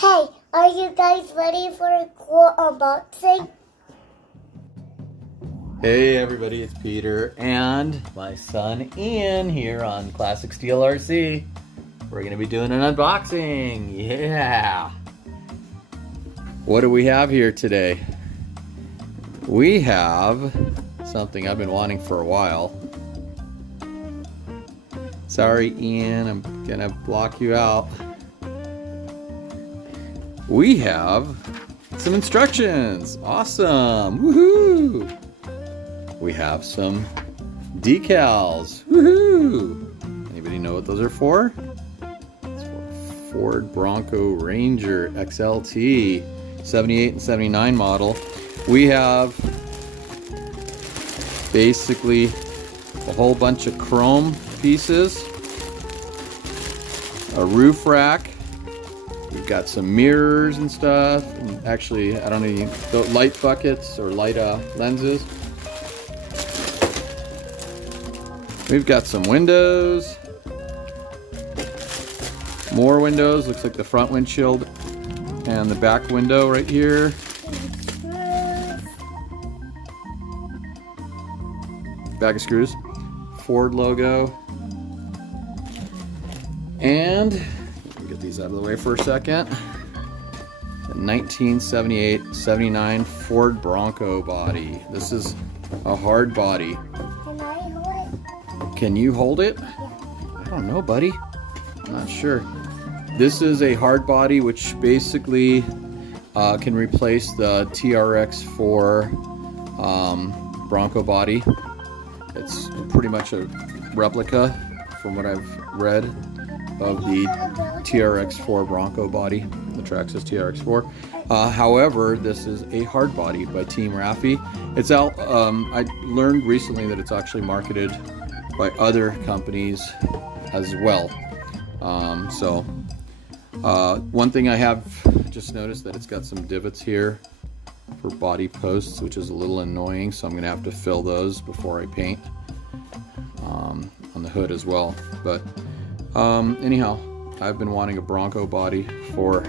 Hey, are you guys ready for a cool unboxing? Hey everybody, it's Peter and my son Ian here on Classic Steel RC. We're going to be doing an unboxing. Yeah! What do we have here today? We have something I've been wanting for a while. Sorry Ian, I'm going to block you out. We have some instructions. Awesome! Woohoo! We have some decals. Woohoo! Anybody know what those are for? It's for Ford Bronco Ranger XLT 78 and 79 model. We have basically a whole bunch of chrome pieces, a roof rack. We've got some mirrors and stuff. And actually, I don't know, light buckets or light lenses. We've got some windows. More windows. Looks like the front windshield and the back window right here. Bag of screws. Ford logo. And get these out of the way for a second. The 1978-79 Ford Bronco body. This is a hard body. Can I hold it? Can you hold it? Yeah. I don't know, buddy. I'm not sure. This is a hard body which basically can replace the TRX4 Bronco body. It's pretty much a replica, from what I've read, of the TRX4 Bronco body. The track says TRX4. However, this is a hard body by Team Raffi. It's out. I learned recently that it's actually marketed by other companies as well. One thing I have just noticed that it's got some divots here for body posts, which is a little annoying, so I'm gonna have to fill those before I paint on the hood as well. But anyhow, I've been wanting a Bronco body for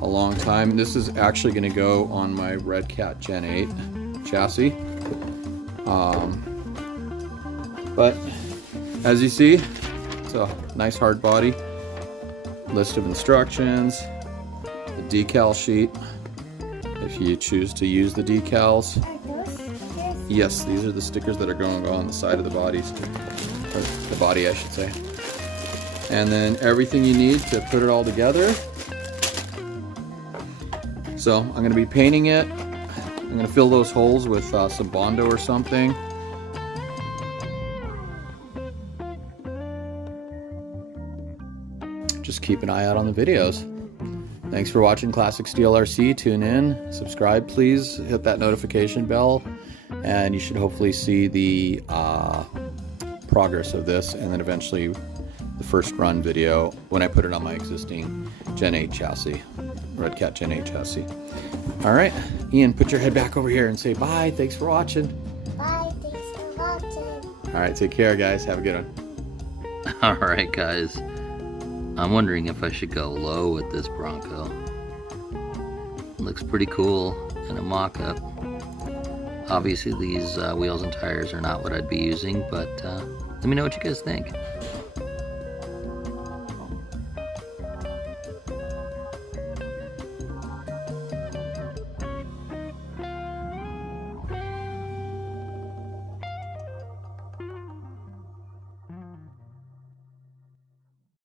a long time. This is actually going to go on my Red Cat Gen 8 chassis. But as you see, it's a nice hard body. List of instructions, the decal sheet, if you choose to use the decals. Yes, these are the stickers that are going to go on the side of the bodies, or the body I should say. And then everything you need to put it all together. So I'm going to be painting it. I'm going to fill those holes with some Bondo or something. Just keep an eye out on the videos. Thanks for watching Classic Steel RC. Tune in, subscribe please, hit that notification bell, and you should hopefully see the progress of this, and then eventually the first run video when I put it on my existing Gen 8 chassis, Red Cat Gen 8 chassis. All right, Ian, put your head back over here and say bye. Thanks for watching. Bye, thanks for watching. All right, take care, guys. Have a good one. All right, guys. I'm wondering if I should go low with this Bronco. Looks pretty cool in a mock-up. Obviously, these wheels and tires are not what I'd be using, but let me know what you guys think.